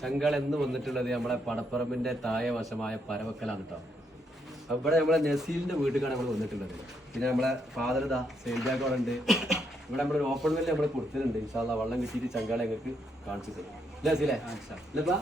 ചങ്കൾ എന്ന് വന്നിട്ടുള്ളത് നമ്മളെ പടപ്പറമ്പിന്റെ താഴെ വശമായ പരവക്കലാണ് കേട്ടോ. ഇവിടെ നമ്മളെ നസീലിന്റെ വീട്ടിലാണ് നമ്മൾ വന്നിട്ടുള്ളത്. പിന്നെ നമ്മളെ ഫാദർ ഇതാ സെയിൽബാഗ് ഉണ്ട്. ഇവിടെ നമ്മളൊരു ഓപ്പൺ വെല്ല് നമ്മൾ കൊടുത്തിട്ടുണ്ട്. ഇൻഷാല്ലാ വെള്ളം കിട്ടിയിട്ട് ചങ്കാളെ ഞങ്ങൾക്ക് കാണിച്ചു തരും. നസീലേ ഇല്ലപ്പാ